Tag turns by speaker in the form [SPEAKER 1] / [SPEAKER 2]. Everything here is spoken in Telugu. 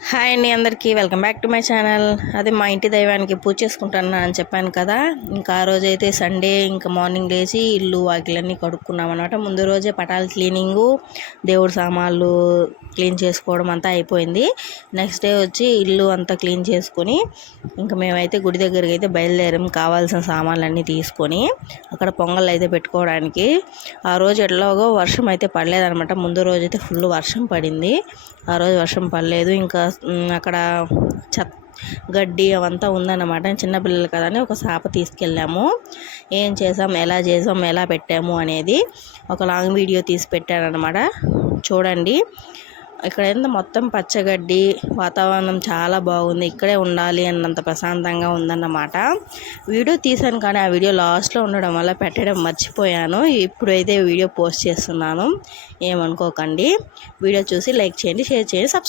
[SPEAKER 1] హాయ్ అండి అందరికీ. Welcome back to my channel. అదే మా ఇంటి దైవానికి పూజ చేసుకుంటాను అని చెప్పాను కదా. ఇంకా ఆ రోజైతే సండే ఇంకా మార్నింగ్ లేచి ఇల్లు వాకిలన్నీ కడుక్కున్నాం అనమాట ముందు రోజే పటాల క్లీనింగు దేవుడు సామాన్లు క్లీన్ చేసుకోవడం అంతా అయిపోయింది. నెక్స్ట్ డే వచ్చి ఇల్లు అంతా క్లీన్ చేసుకొని ఇంకా మేమైతే గుడి దగ్గరికి అయితే బయలుదేరాం కావాల్సిన సామాన్లన్నీ తీసుకొని అక్కడ పొంగల్ అయితే పెట్టుకోవడానికి. ఆ రోజు ఎట్లాగో వర్షం అయితే పడలేదనమాట ముందు రోజు అయితే ఫుల్ వర్షం పడింది. ఆ రోజు వర్షం పడలేదు. ఇంకా అక్కడ చెత్త గడ్డి అవంతా ఉందన్నమాట. చిన్నపిల్లలు కదా అని ఒక సాప తీసుకెళ్ళాము. ఏం చేసాం ఎలా చేసాం ఎలా పెట్టాము అనేది ఒక లాంగ్ వీడియో తీసి పెట్టానమాట చూడండి ఇక్కడ ఎంత మొత్తం పచ్చగడ్డి వాతావరణం చాలా బాగుంది ఇక్కడే ఉండాలి అన్నంత ప్రశాంతంగా ఉందన్నమాట. వీడియో తీసాను కానీ ఆ వీడియో లాస్ట్లో ఉండడం వల్ల పెట్టడం మర్చిపోయాను. ఇప్పుడైతే వీడియో పోస్ట్ చేస్తున్నాను. ఏమనుకోకండి. వీడియో చూసి లైక్ చేయండి షేర్ చేయండి సబ్స్క్రైబ్